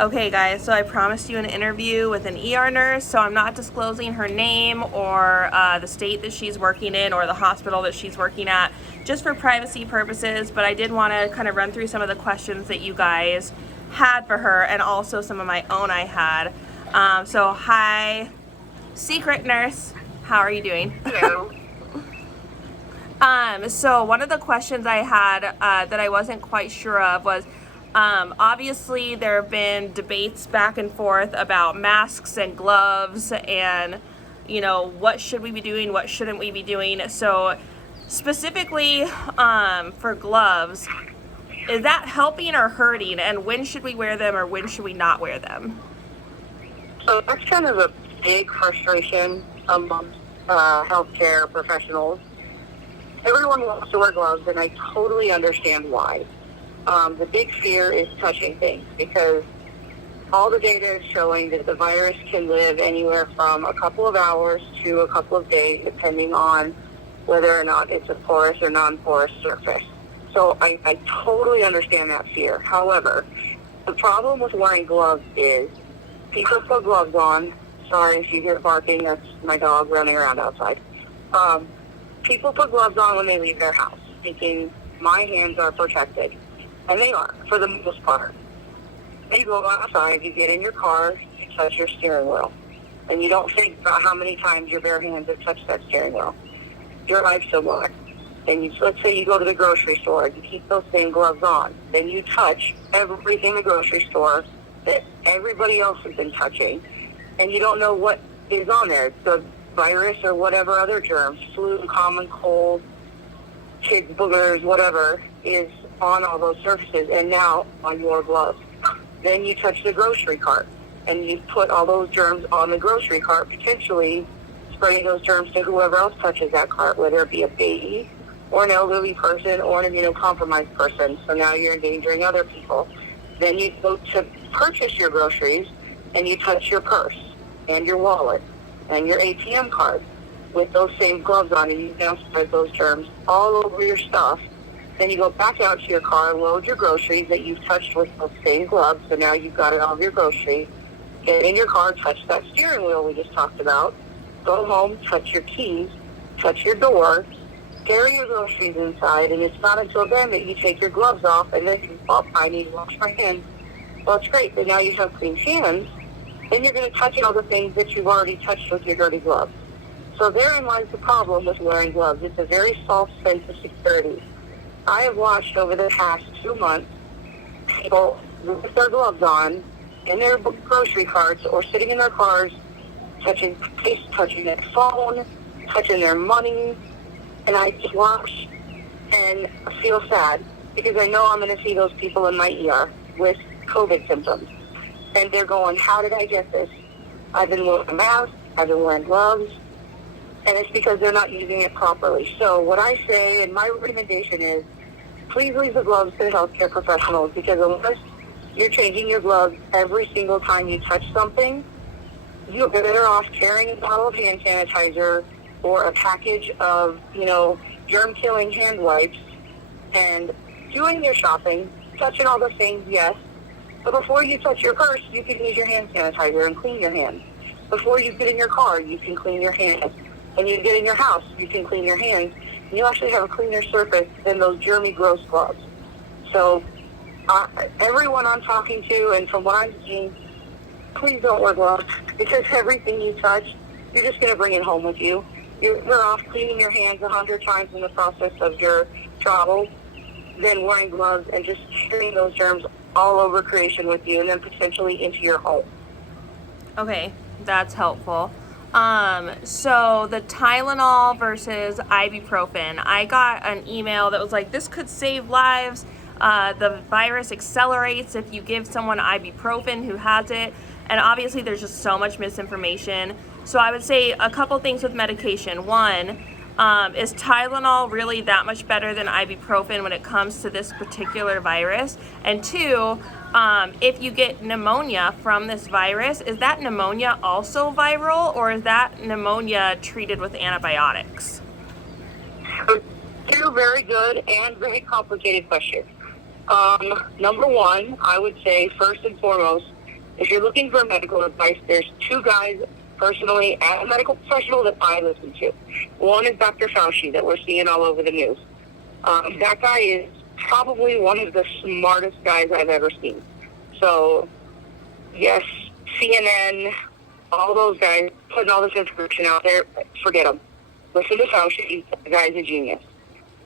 Okay guys, so I promised you an interview with an ER nurse, so I'm not disclosing her name or the state that she's working in or the hospital that she's working at, just for privacy purposes, but I did want to kind of run through some of the questions that you guys had for her and also some of my own I had. So hi, secret nurse, how are you doing? Hello. So one of the questions I had that I wasn't quite sure of was, obviously there have been debates back and forth about masks and gloves and, you know, what should we be doing, what shouldn't we be doing. So specifically for gloves, is that helping or hurting, and when should we wear them or when should we not wear them? So that's kind of a big frustration amongst healthcare professionals. Everyone wants to wear gloves, and I totally understand why. The big fear is touching things because all the data is showing that the virus can live anywhere from a couple of hours to a couple of days, depending on whether or not it's a porous or non-porous surface. So I totally understand that fear. However, the problem with wearing gloves is people put gloves on. Sorry if you hear barking, that's my dog running around outside. People put gloves on when they leave their house, thinking my hands are protected. And they are, for the most part. Then you go outside, you get in your car, you touch your steering wheel. And you don't think about how many times your bare hands have touched that steering wheel. Your life's similar. And let's say you go to the grocery store, you keep those same gloves on. Then you touch everything in the grocery store that everybody else has been touching. And you don't know what is on there. The virus or whatever other germs, flu, common cold, kids, boogers, whatever, is on all those surfaces and now on your gloves. Then you touch the grocery cart and you put all those germs on the grocery cart, potentially spreading those germs to whoever else touches that cart, whether it be a baby or an elderly person or an immunocompromised person. So now you're endangering other people. Then you go to purchase your groceries and you touch your purse and your wallet and your ATM card with those same gloves on, and you now spread those germs all over your stuff. Then you go back out to your car, load your groceries that you've touched with those same gloves, so now you've got it all of your groceries. Get in your car, touch that steering wheel we just talked about. Go home, touch your keys, touch your door, carry your groceries inside, and it's not until then that you take your gloves off, and then you, oh, I need to wash my hands. Well, it's great, but now you have clean hands, then you're going to touch all the things that you've already touched with your dirty gloves. So therein lies the problem with wearing gloves. It's a very false sense of security. I have watched over the past 2 months people with their gloves on in their grocery carts or sitting in their cars, touching their phone, touching their money, and I just watch and feel sad because I know I'm going to see those people in my ER with COVID symptoms. And they're going, how did I get this? I've been wearing a mask, I've been wearing gloves, and it's because they're not using it properly. So what I say, and my recommendation is, please leave the gloves to the healthcare professionals, because unless you're changing your gloves every single time you touch something, you're better off carrying a bottle of hand sanitizer or a package of, germ-killing hand wipes and doing your shopping, touching all the things, yes. But before you touch your purse, you can use your hand sanitizer and clean your hands. Before you get in your car, you can clean your hands. When you get in your house, you can clean your hands. And you actually have a cleaner surface than those germy, gross gloves. So everyone I'm talking to, and from what I'm seeing, please don't wear gloves, because everything you touch, you're just going to bring it home with you. You're better off cleaning your hands 100 times in the process of your travel than wearing gloves and just carrying those germs all over creation with you and then potentially into your home. Okay, that's helpful. So the Tylenol versus IB Profen, I got an email that was like, this could save lives. The virus accelerates if you give someone ibuprofen who has it. And obviously there's just so much misinformation. So I would say a couple things with medication. One, is Tylenol really that much better than ibuprofen when it comes to this particular virus? And two, if you get pneumonia from this virus, is that pneumonia also viral, or is that pneumonia treated with antibiotics? Two very good and very complicated questions. Number one, I would say first and foremost, If you're looking for medical advice, there's two guys personally as a medical professional that I listen to. One is Dr. Fauci that we're seeing all over the news. That guy is probably one of the smartest guys I've ever seen. So, yes, CNN, all those guys putting all this information out there, forget them. Listen to Fauci. The guy's a genius.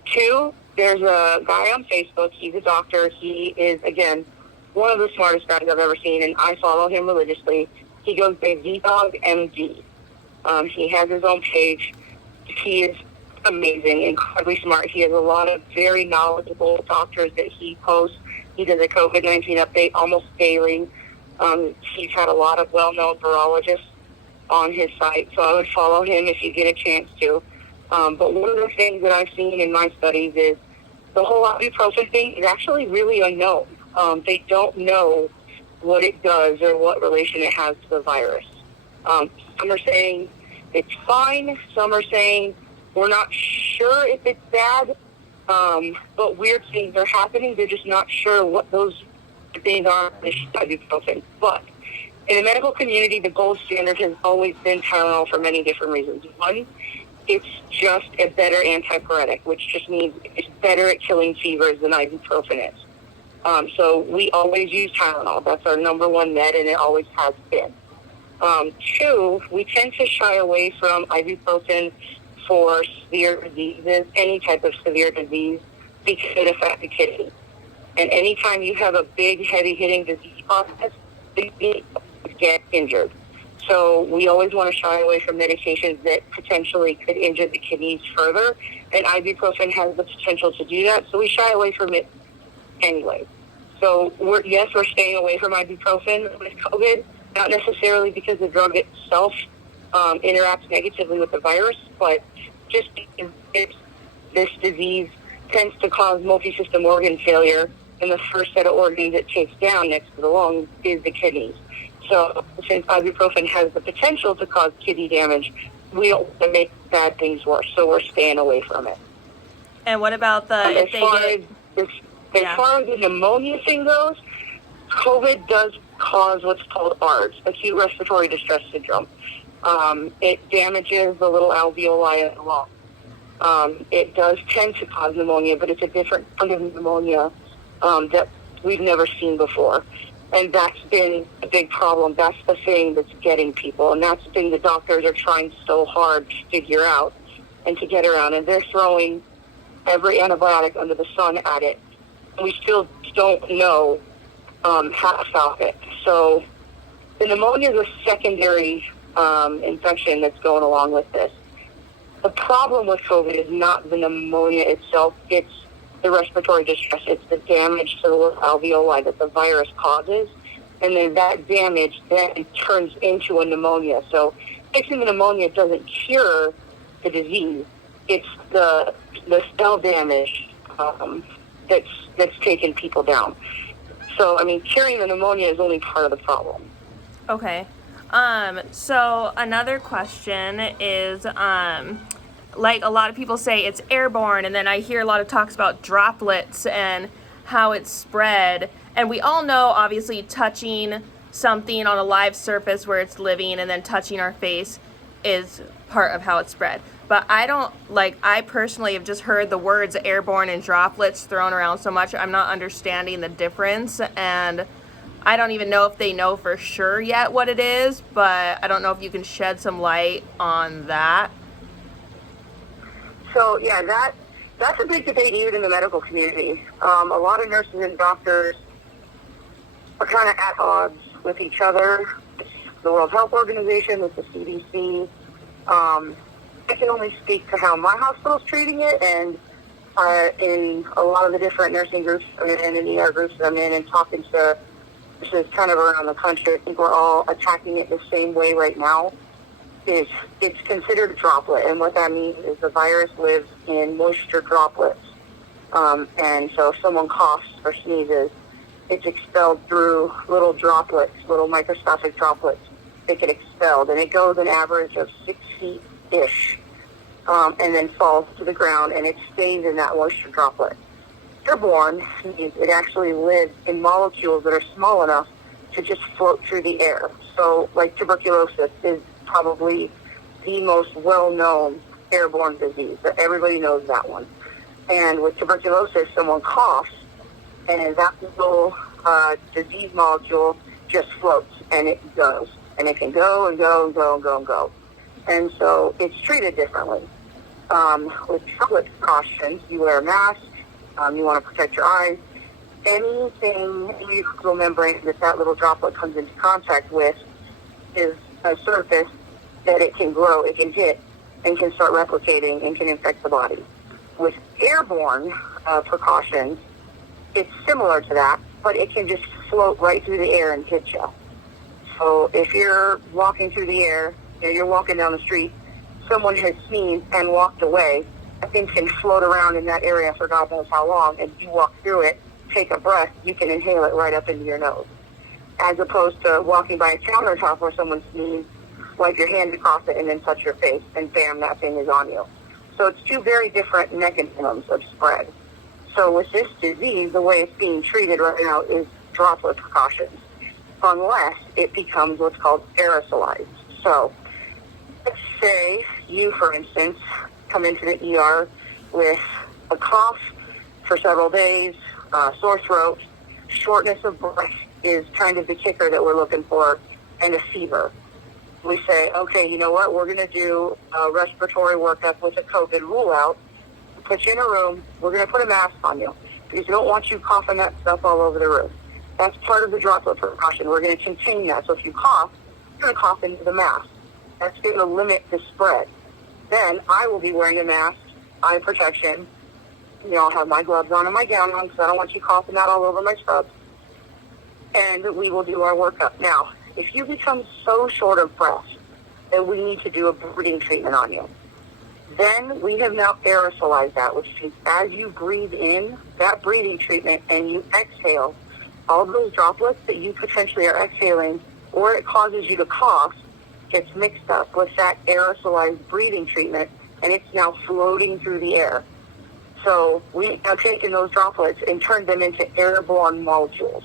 Two, there's a guy on Facebook. He's a doctor. He is, again, one of the smartest guys I've ever seen, and I follow him religiously. He goes by VDog MD. He has his own page. He is amazing, incredibly smart. He has a lot of very knowledgeable doctors that he posts. He does a COVID-19 update almost daily. He's had a lot of well-known virologists on his site, so I would follow him if you get a chance to. But one of the things that I've seen in my studies is the whole ibuprofen thing is actually really unknown. They don't know what it does or what relation it has to the virus. Some are saying it's fine. Some are saying we're not sure if it's bad, but weird things are happening. They're just not sure what those things are with ibuprofen. But in the medical community, the gold standard has always been Tylenol for many different reasons. One, it's just a better antipyretic, which just means it's better at killing fevers than ibuprofen is. So we always use Tylenol. That's our number one med, and it always has been. Two, we tend to shy away from ibuprofen for severe diseases, any type of severe disease, because it affects the kidney. And anytime you have a big, heavy-hitting disease process, the kidney get injured. So we always want to shy away from medications that potentially could injure the kidneys further, and ibuprofen has the potential to do that, so we shy away from it anyway. So we're staying away from ibuprofen with COVID, not necessarily because the drug itself interacts negatively with the virus, but just because this disease tends to cause multi-system organ failure, and the first set of organs it takes down next to the lungs is the kidneys. So since ibuprofen has the potential to cause kidney damage, we don't want to make bad things worse, so we're staying away from it. And what about as far as the pneumonia thing goes, COVID does cause what's called ARDS, acute respiratory distress syndrome. It damages the little alveoli of the lung. It does tend to cause pneumonia, but it's a different kind of pneumonia that we've never seen before. And that's been a big problem. That's the thing that's getting people. And that's the thing the doctors are trying so hard to figure out and to get around. And they're throwing every antibiotic under the sun at it. And we still don't know how to stop it. So the pneumonia is a secondary infection that's going along with this. The problem with COVID is not the pneumonia itself. It's the respiratory distress. It's the damage to the little alveoli that the virus causes. And then that damage then turns into a pneumonia. So fixing the pneumonia doesn't cure the disease. It's the cell damage that's taking people down. So, I mean, curing the pneumonia is only part of the problem. Okay. So another question is, like a lot of people say it's airborne, and then I hear a lot of talks about droplets and how it's spread. And we all know, obviously, touching something on a live surface where it's living and then touching our face is part of how it's spread. But I personally have just heard the words airborne and droplets thrown around so much, I'm not understanding the difference. And I don't even know if they know for sure yet what it is, but I don't know if you can shed some light on that. So, yeah, that's a big debate even in the medical community. A lot of nurses and doctors are kind of at odds with each other, the World Health Organization, with the CDC. I can only speak to how my hospital's treating it, and in a lot of the different nursing groups I'm in and ER groups I'm in and talking to nurses kind of around the country, I think we're all attacking it the same way right now. It's considered a droplet, and what that means is the virus lives in moisture droplets. And so if someone coughs or sneezes, it's expelled through little droplets, little microscopic droplets. They get expelled, and it goes an average of 6 feet-ish, and then falls to the ground, and it stays in that moisture droplet. Airborne means it actually lives in molecules that are small enough to just float through the air. So, like tuberculosis is probably the most well-known airborne disease. Everybody knows that one. And with tuberculosis, someone coughs, and that little disease molecule just floats, and it goes. And it can go and go and go and go and go. And so it's treated differently. With droplet precautions, you wear a mask, you want to protect your eyes. Anything, any mucosal membrane that little droplet comes into contact with is a surface that it can grow, it can hit, and can start replicating and can infect the body. With airborne precautions, it's similar to that, but it can just float right through the air and hit you. So if you're walking through the air, you're walking down the street, someone has sneezed and walked away, that thing can float around in that area for God knows how long, and you walk through it, take a breath, you can inhale it right up into your nose. As opposed to walking by a countertop where someone sneezed, wipe your hand across it, and then touch your face, and bam, that thing is on you. So it's two very different mechanisms of spread. So with this disease, the way it's being treated right now is droplet precautions, unless it becomes what's called aerosolized. So let's say you, for instance, come into the ER with a cough for several days, sore throat, shortness of breath is kind of the kicker that we're looking for, and a fever. We say, okay, you know what, we're going to do a respiratory workup with a COVID rule out, put you in a room, we're going to put a mask on you, because we don't want you coughing that stuff all over the roof. That's part of the droplet precaution. We're going to contain that. So if you cough, you're going to cough into the mask. That's going to limit the spread. Then I will be wearing a mask, eye protection. I'll have my gloves on and my gown on because I don't want you coughing that all over my scrubs. And we will do our workup. Now, if you become so short of breath that we need to do a breathing treatment on you, then we have now aerosolized that, which means as you breathe in that breathing treatment and you exhale, all those droplets that you potentially are exhaling, or it causes you to cough, gets mixed up with that aerosolized breathing treatment, and it's now floating through the air. So we have taken those droplets and turned them into airborne molecules.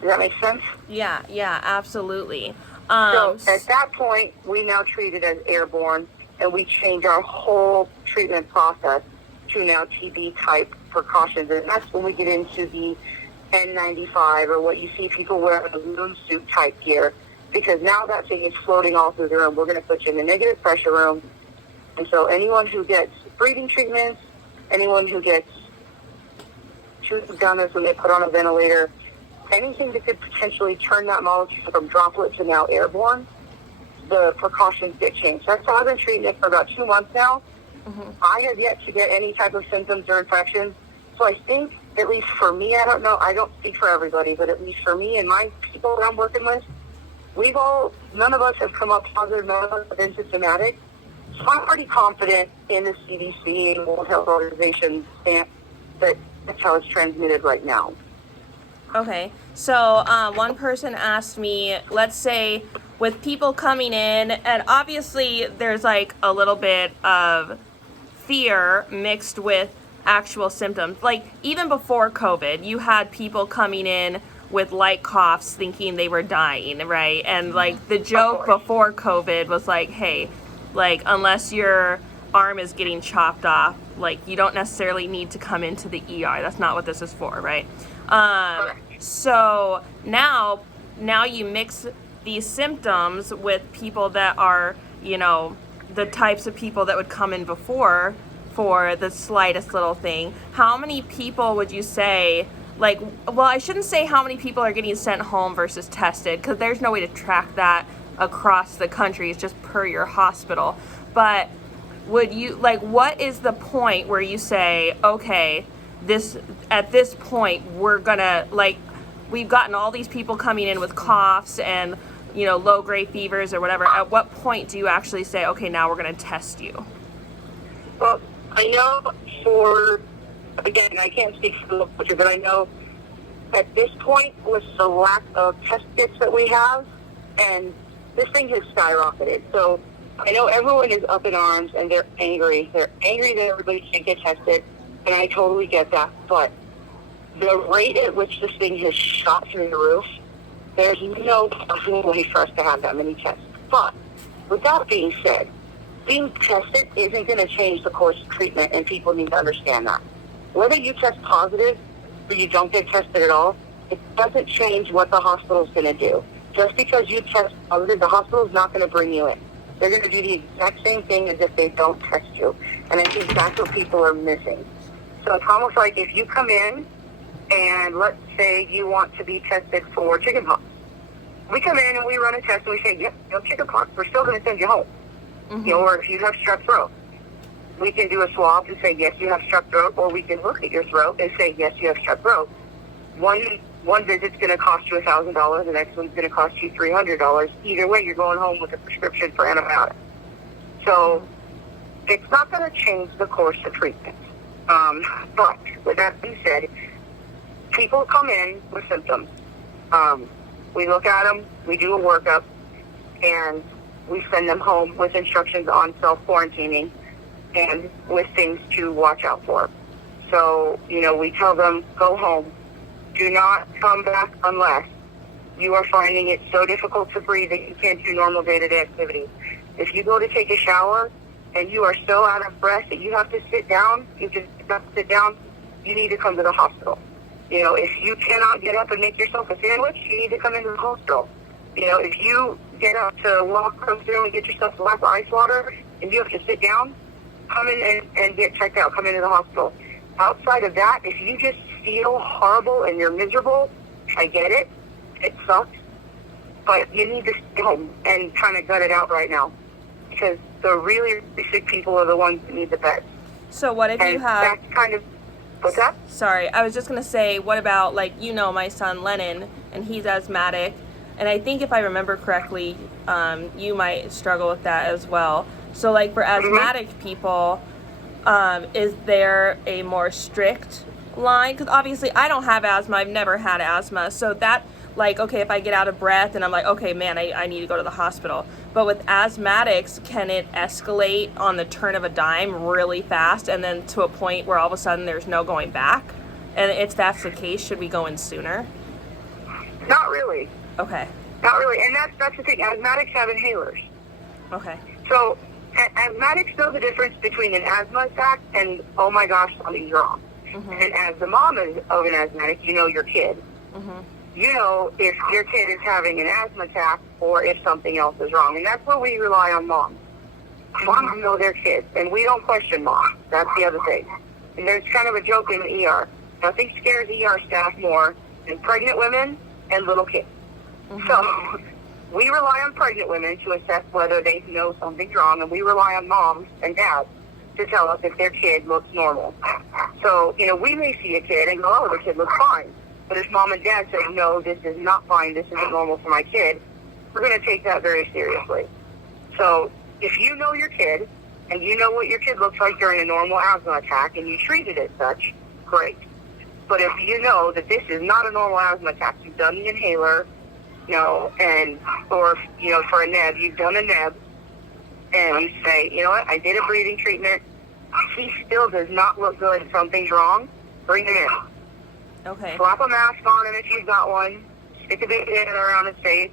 Does that make sense? Yeah, absolutely. So at that point, we now treat it as airborne, and we change our whole treatment process to now TB-type precautions. And that's when we get into the N95, or what you see people wear, the moon suit type gear, because now that thing is floating all through the room. We're going to put you in a negative pressure room. And so anyone who gets breathing treatments, anyone who gets tube gunners when they put on a ventilator, anything that could potentially turn that molecule from droplet to now airborne, the precautions get changed. That's how I've been treating it for about 2 months now. Mm-hmm. I have yet to get any type of symptoms or infections. So I think, at least for me, I don't know, I don't speak for everybody, but at least for me and my people that I'm working with, none of us have come up positive, none of us have been symptomatic. So I'm pretty confident in the CDC and World Health Organization stance that that's how it's transmitted right now. Okay, so one person asked me, let's say with people coming in, and obviously there's like a little bit of fear mixed with actual symptoms. Like even before COVID, you had people coming in with light coughs thinking they were dying, right? And like the joke before COVID was like, hey, like unless your arm is getting chopped off, like you don't necessarily need to come into the ER. That's not what this is for, right? So now you mix these symptoms with people that are, the types of people that would come in before for the slightest little thing. How many people would you say, I shouldn't say how many people are getting sent home versus tested, because there's no way to track that across the country. It's just per your hospital. But would you, what is the point where you say, okay, at this point, we're gonna, we've gotten all these people coming in with coughs and, low-grade fevers or whatever. At what point do you actually say, okay, now we're gonna test you? Well, I know again, I can't speak for the culture, but I know at this point, with the lack of test kits that we have, and this thing has skyrocketed. So I know everyone is up in arms and they're angry. They're angry that everybody can't get tested, and I totally get that. But the rate at which this thing has shot through the roof There's no possible way for us to have that many tests. But with that being said, being tested isn't going to change the course of treatment, and people need to understand that. Whether you test positive or you don't get tested at all, it doesn't change what the hospital's going to do. Just because you test positive, the hospital's not going to bring you in. They're going to do the exact same thing as if they don't test you. And I think that's what people are missing. So it's almost like if you come in and let's say you want to be tested for chickenpox. We come in and we run a test and we say, yep, no chickenpox. We're still going to send you home. Mm-hmm. Or if you have strep throat, we can do a swab and say, yes, you have strep throat. Or we can look at your throat and say, yes, you have strep throat. One visit's going to cost you $1,000. The next one's going to cost you $300. Either way, you're going home with a prescription for antibiotics. So it's not going to change the course of treatment. But with that being said, people come in with symptoms. We look at them, we do a workup, and we send them home with instructions on self-quarantining and with things to watch out for. So, we tell them, go home. Do not come back unless you are finding it so difficult to breathe that you can't do normal day-to-day activities. If you go to take a shower and you are so out of breath that you have to sit down, you need to come to the hospital. If you cannot get up and make yourself a sandwich, you need to come into the hospital. If you get up to walk across the room and get yourself a glass of ice water and you have to sit down, come in and get checked out. Come into the hospital. Outside of that, if you just feel horrible and you're miserable, I get it. It sucks. But you need to stay home and kind of gut it out right now. Because the really, really sick people are the ones that need the beds. So what if you have... That's kind of... What's that? Sorry, I was just going to say, what about, my son Lennon, and he's asthmatic, and I think if I remember correctly, you might struggle with that as well. So, for asthmatic people, is there a more strict line? Because obviously I don't have asthma, I've never had asthma, so that, okay, if I get out of breath and I'm like, okay, man, I need to go to the hospital. But with asthmatics, can it escalate on the turn of a dime really fast and then to a point where all of a sudden there's no going back? And if that's the case, should we go in sooner? Not really. Okay. Not really. And that's the thing. Asthmatics have inhalers. Okay. So asthmatics know the difference between an asthma attack and, oh my gosh, something's wrong. Mm-hmm. And as the mom of an asthmatic, you know your kid. Mm-hmm. You know if your kid is having an asthma attack or if something else is wrong. And that's where we rely on moms. Moms know their kids, and we don't question moms. That's the other thing. And there's kind of a joke in the ER. Nothing scares ER staff more than pregnant women and little kids. Mm-hmm. So we rely on pregnant women to assess whether they know something's wrong, and we rely on moms and dads to tell us if their kid looks normal. So, we may see a kid and go, oh, the kid looks fine. But if mom and dad say, no, this is not fine, this isn't normal for my kid, we're going to take that very seriously. So if you know your kid and you know what your kid looks like during a normal asthma attack and you treat it as such, great. But if you know that this is not a normal asthma attack, you've done the inhaler, or for a neb, you've done a neb, and you say, you know what, I did a breathing treatment, he still does not look good, something's wrong, bring him in. Okay. Slap a mask on him if you've got one. Stick a big hand around his face.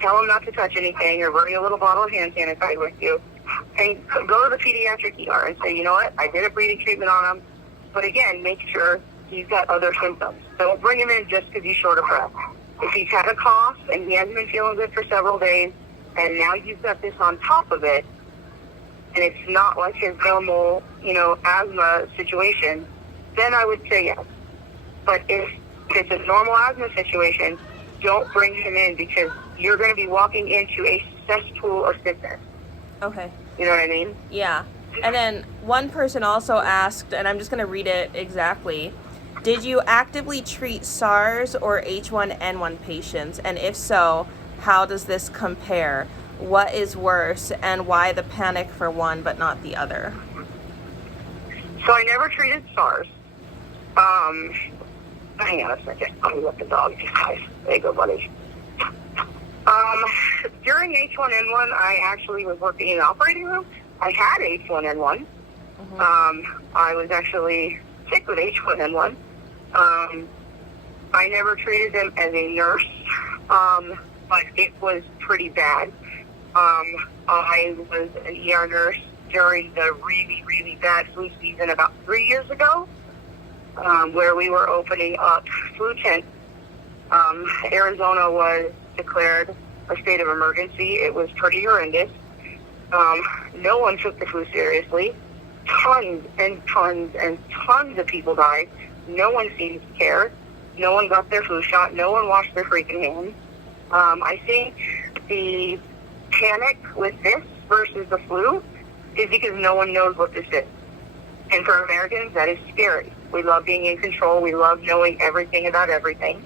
Tell him not to touch anything, or bring a little bottle of hand sanitizer with you. And go to the pediatric ER and say, you know what, I did a breathing treatment on him. But again, make sure he's got other symptoms. Don't bring him in just because he's short of breath. If he's had a cough and he hasn't been feeling good for several days, and now you've got this on top of it, and it's not like his normal, asthma situation, then I would say yes. But if it's a normal asthma situation, don't bring him in because you're going to be walking into a cesspool of sickness. Okay. You know what I mean? Yeah. And then one person also asked, and I'm just going to read it exactly, did you actively treat SARS or H1N1 patients? And if so, how does this compare? What is worse, and why the panic for one but not the other? So I never treated SARS. Hang on a second. Let me let the dog guys. There you go, buddy. During H1N1, I actually was working in the operating room. I had H1N1. Mm-hmm. I was actually sick with H1N1. I never treated them as a nurse. But it was pretty bad. I was an ER nurse during the really, really bad flu season about 3 years ago, where we were opening up flu tents. Arizona was declared a state of emergency. It was pretty horrendous. No one took the flu seriously. Tons and tons and tons of people died. No one seemed to care. No one got their flu shot. No one washed their freaking hands. I think the panic with this versus the flu is because no one knows what this is. And for Americans, that is scary. We love being in control. We love knowing everything about everything.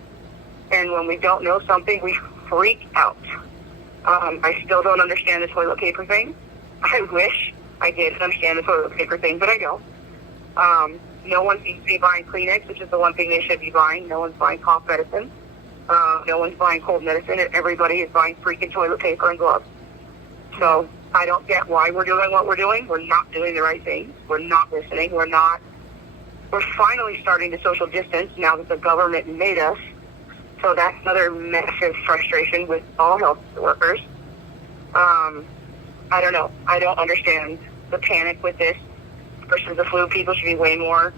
And when we don't know something, we freak out. I still don't understand the toilet paper thing. I wish I did understand the toilet paper thing, but I don't. No one seems to be buying Kleenex, which is the one thing they should be buying. No one's buying cough medicine. No one's buying cold medicine, and everybody is buying freaking toilet paper and gloves. So I don't get why we're doing what we're doing. We're not doing the right things. We're not listening. We're finally starting to social distance now that the government made us. So that's another massive frustration with all health workers. I don't know. I don't understand the panic with this versus the flu. People should be way more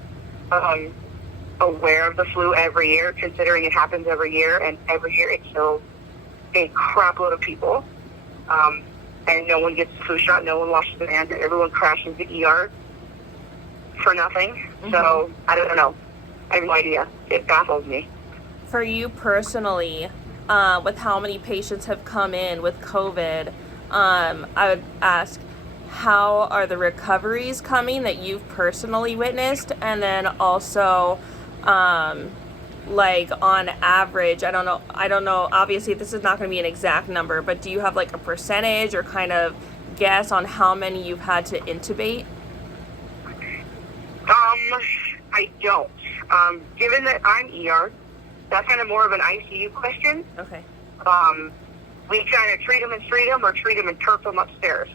aware of the flu every year, considering it happens every year, and every year it kills a crap load of people. And no one gets the flu shot, no one washes their hands, and everyone crashes the ER for nothing. Mm-hmm. So, I don't know. I have no idea. It baffles me. For you personally, with how many patients have come in with COVID, I would ask, how are the recoveries coming that you've personally witnessed? And then also, like on average, I don't know, obviously this is not going to be an exact number, but do you have like a percentage or kind of guess on how many you've had to intubate? I don't. Given that I'm ER, that's kind of more of an ICU question. Okay. We kind of treat them and treat them, or treat them and turf them upstairs.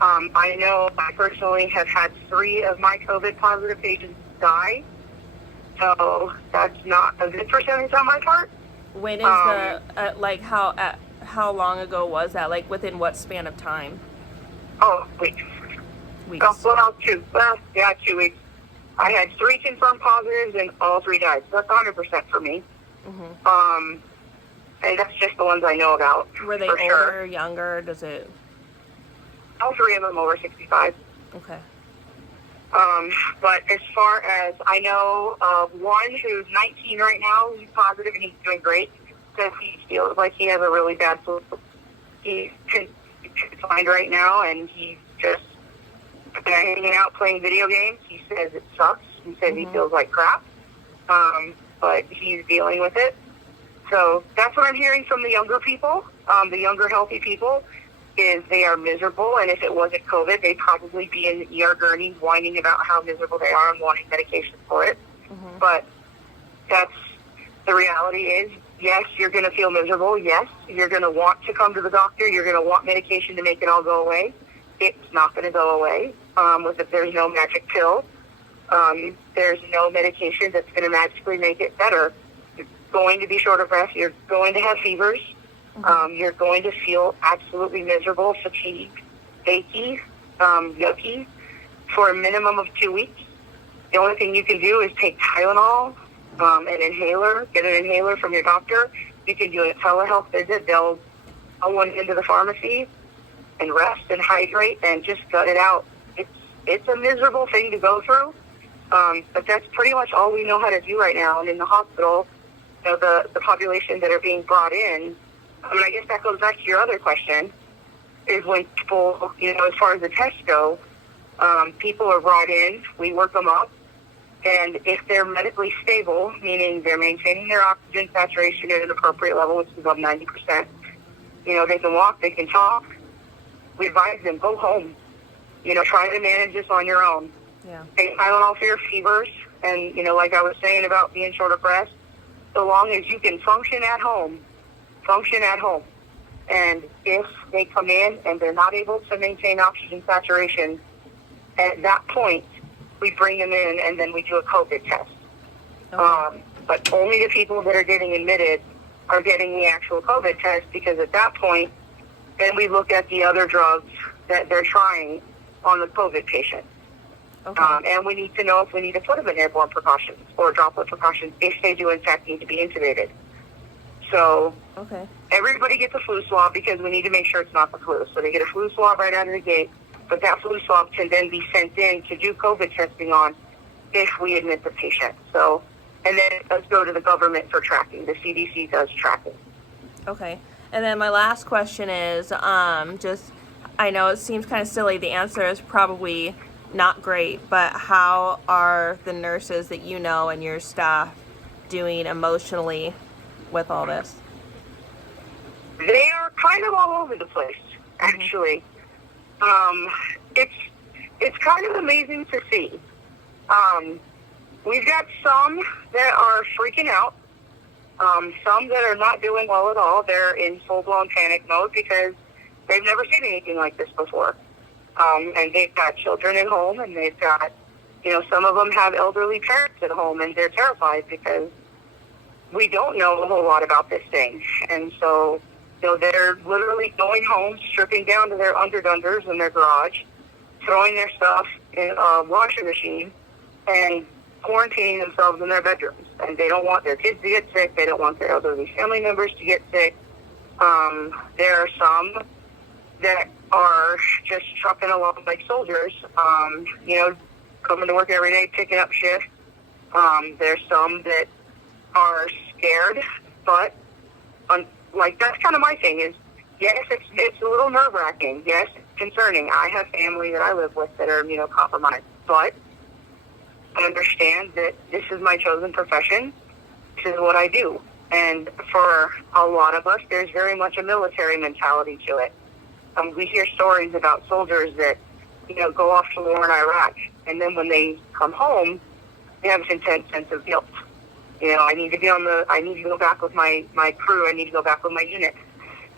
I know I personally have had 3 of my COVID positive patients die. So that's not a good percentage on my part. When is how long ago was that? Like within what span of time? Oh, weeks. Weeks. Well, 2 weeks. I had 3 confirmed positives and all 3 died. So that's 100% for me. Mm-hmm. And that's just the ones I know about. Were they older, sure. Younger? Does it? All 3 of them over 65. Okay. But as far as I know, one who's 19 right now, he's positive and he's doing great because he feels like he has a really bad flu. He's confined right now and he's just hanging out playing video games. He says it sucks. He says he feels like crap, but he's dealing with it. So that's what I'm hearing from the younger people, the younger healthy people, is they are miserable, and if it wasn't COVID, they'd probably be in the ER gurney whining about how miserable they are and wanting medication for it. Mm-hmm. But that's the reality is, yes, you're going to feel miserable. Yes, you're going to want to come to the doctor. You're going to want medication to make it all go away. It's not going to go away. There's no magic pill. There's no medication that's going to magically make it better. You're going to be short of breath. You're going to have fevers. You're going to feel absolutely miserable, fatigued, achy, yucky for a minimum of 2 weeks. The only thing you can do is take Tylenol, an inhaler, get an inhaler from your doctor. You can do a telehealth visit. They'll go into the pharmacy and rest and hydrate and just gut it out. It's a miserable thing to go through, but that's pretty much all we know how to do right now. And in the hospital, the population that are being brought in, I guess that goes back to your other question, is when people, as far as the tests go, people are brought in, we work them up, and if they're medically stable, meaning they're maintaining their oxygen saturation at an appropriate level, which is above 90%, they can walk, they can talk, we advise them, go home, try to manage this on your own. Yeah. Take Tylenol for your fevers, and, like I was saying about being short of breath, so long as you can function at home. And if they come in and they're not able to maintain oxygen saturation, at that point, we bring them in and then we do a COVID test. Okay. But only the people that are getting admitted are getting the actual COVID test, because at that point, then we look at the other drugs that they're trying on the COVID patient. Okay. And we need to know if we need to put them in airborne precautions or droplet precautions if they do in fact need to be intubated. So Okay. everybody gets a flu swab because we need to make sure it's not the flu. So they get a flu swab right out of the gate, but that flu swab can then be sent in to do COVID testing on if we admit the patient. So, and then it does go to the government for tracking. The CDC does tracking. Okay. And then my last question is, I know it seems kind of silly. The answer is probably not great, but how are the nurses that you know and your staff doing emotionally with all this? They are kind of all over the place, actually. It's kind of amazing to see. We've got some that are freaking out, some that are not doing well at all. They're in full-blown panic mode because they've never seen anything like this before. And they've got children at home, and they've got, some of them have elderly parents at home, and they're terrified because we don't know a whole lot about this thing. And so, they're literally going home, stripping down to their underdunders in their garage, throwing their stuff in a washing machine, and quarantining themselves in their bedrooms. And they don't want their kids to get sick. They don't want their elderly family members to get sick. There are some that are just trucking along like soldiers, coming to work every day, picking up shifts. There's some that are scared, but that's kind of my thing is, yes, it's a little nerve-wracking. Yes, it's concerning. I have family that I live with that are, compromised, but I understand that this is my chosen profession. This is what I do. And for a lot of us, there's very much a military mentality to it. We hear stories about soldiers that, go off to war in Iraq, and then when they come home, they have this intense sense of guilt. I need to go back with my crew. I need to go back with my unit.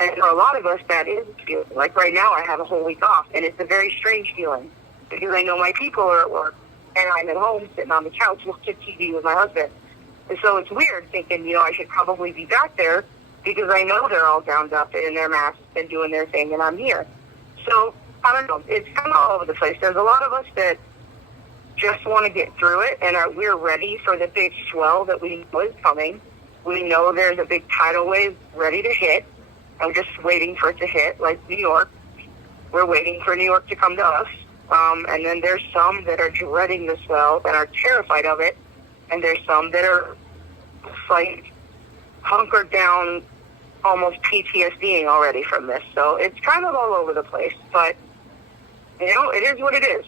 And for a lot of us, that is a feeling. Like right now, I have a whole week off, and it's a very strange feeling because I know my people are at work, and I'm at home sitting on the couch watching TV with my husband. And so it's weird thinking, I should probably be back there because I know they're all gowned up in their masks and doing their thing, and I'm here. So, I don't know. It's kind of all over the place. There's a lot of us that just want to get through it, and we're ready for the big swell that we know is coming. We know there's a big tidal wave ready to hit. I'm just waiting for it to hit, like New York. We're waiting for New York to come to us. And then there's some that are dreading the swell and are terrified of it. And there's some that are hunkered down, almost PTSDing already from this. So it's kind of all over the place. But, it is what it is.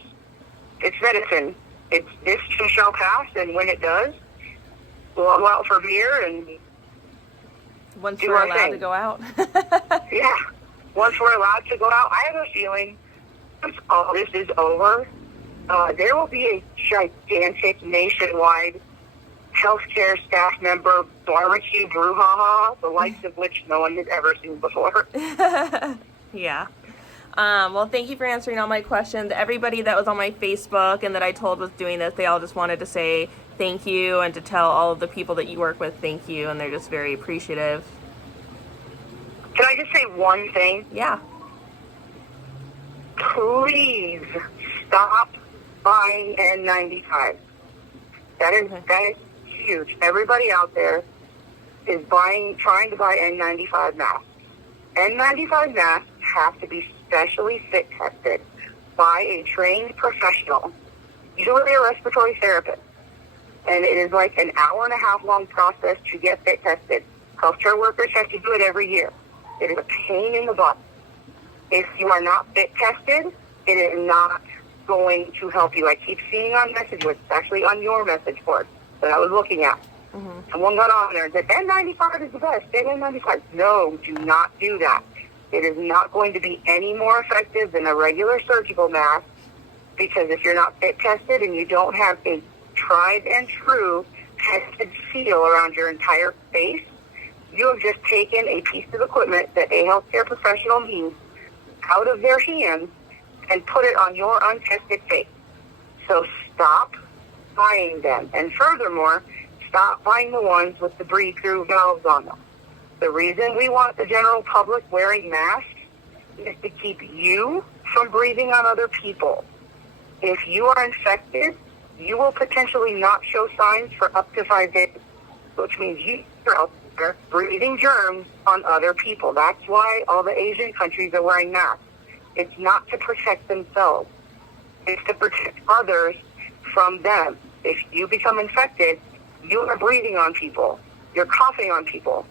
It's medicine. This too shall pass, and when it does, we'll go out for beer and Once do we're our allowed thing. to go out. Yeah. Once we're allowed to go out, I have a feeling once all this is over, there will be a gigantic nationwide healthcare staff member barbecue brouhaha, the likes of which no one has ever seen before. Yeah. Well, thank you for answering all my questions. Everybody that was on my Facebook and that I told was doing this, they all just wanted to say thank you and to tell all of the people that you work with thank you, and they're just very appreciative. Can I just say one thing? Yeah. Please stop buying N95. That is huge. Everybody out there is trying to buy N95 masks. N95 masks have to be specially fit tested by a trained professional, usually a respiratory therapist. And it is like an hour and a half long process to get fit tested. Healthcare workers have to do it every year. It is a pain in the butt. If you are not fit tested, it is not going to help you. I keep seeing on message boards, it's actually on your message board that I was looking at. Someone got on there and said, N95 is the best, get N95. No, do not do that. It is not going to be any more effective than a regular surgical mask, because if you're not fit tested and you don't have a tried and true tested seal around your entire face, you have just taken a piece of equipment that a healthcare professional needs out of their hands and put it on your untested face. So stop buying them. And furthermore, stop buying the ones with the breathe-through valves on them. The reason we want the general public wearing masks is to keep you from breathing on other people. If you are infected, you will potentially not show signs for up to 5 days, which means you're out there breathing germs on other people. That's why all the Asian countries are wearing masks. It's not to protect themselves. It's to protect others from them. If you become infected, you are breathing on people. You're coughing on people.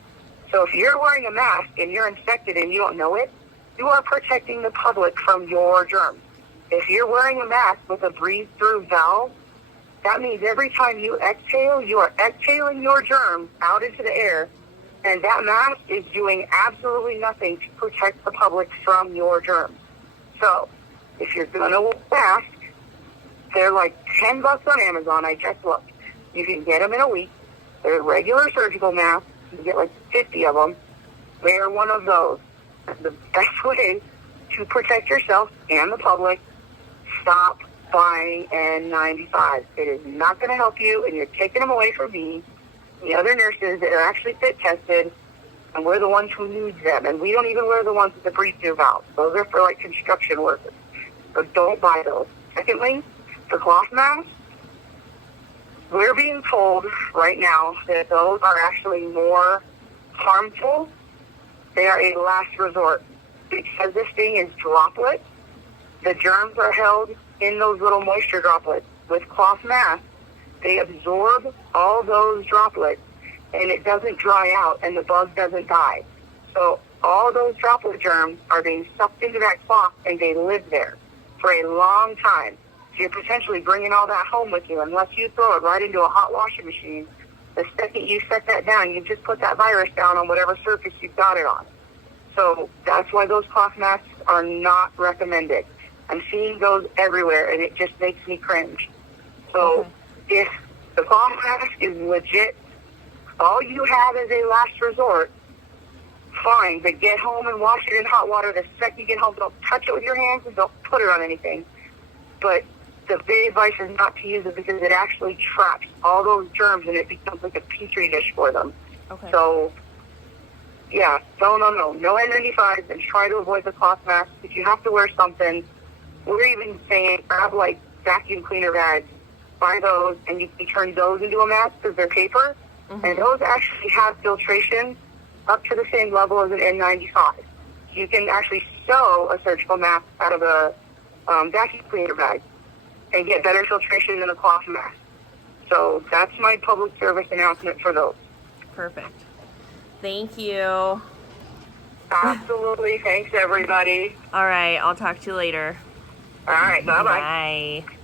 So if you're wearing a mask and you're infected and you don't know it, you are protecting the public from your germs. If you're wearing a mask with a breathe-through valve, that means every time you exhale, you are exhaling your germs out into the air, and that mask is doing absolutely nothing to protect the public from your germs. So if you're going to wear a mask, they're like $10 on Amazon. I just looked. You can get them in a week. They're regular surgical masks. You get like 50 of them. Wear one of those. The best way to protect yourself and the public. Stop buying N95s. It is not going to help you, and you're taking them away from me, the other nurses that are actually fit tested, and we're the ones who need them. And we don't even wear the ones with the breathe-through valve. Those are for like construction workers. So don't buy those. Secondly, the cloth masks. We're being told right now that those are actually more harmful. They are a last resort. Because this thing is droplet, the germs are held in those little moisture droplets. With cloth masks, they absorb all those droplets, and it doesn't dry out, and the bug doesn't die. So all those droplet germs are being sucked into that cloth, and they live there for a long time. So you're potentially bringing all that home with you, unless you throw it right into a hot washing machine. The second you set that down, you just put that virus down on whatever surface you've got it on. So that's why those cloth masks are not recommended. I'm seeing those everywhere, and it just makes me cringe. So if the cloth mask is legit, all you have is a last resort, fine, but get home and wash it in hot water the second you get home. Don't touch it with your hands and don't put it on anything. But the big advice is not to use it because it actually traps all those germs and it becomes like a petri dish for them. Okay. So, yeah, no N95s, and try to avoid the cloth mask. If you have to wear something, we're even saying grab like vacuum cleaner bags, buy those, and you can turn those into a mask because they're paper. Mm-hmm. And those actually have filtration up to the same level as an N95. You can actually sew a surgical mask out of a vacuum cleaner bag and get better filtration than a cloth mask. So that's my public service announcement for those. Perfect. Thank you. Absolutely. Thanks, everybody. All right. I'll talk to you later. All right. Bye-bye. Bye.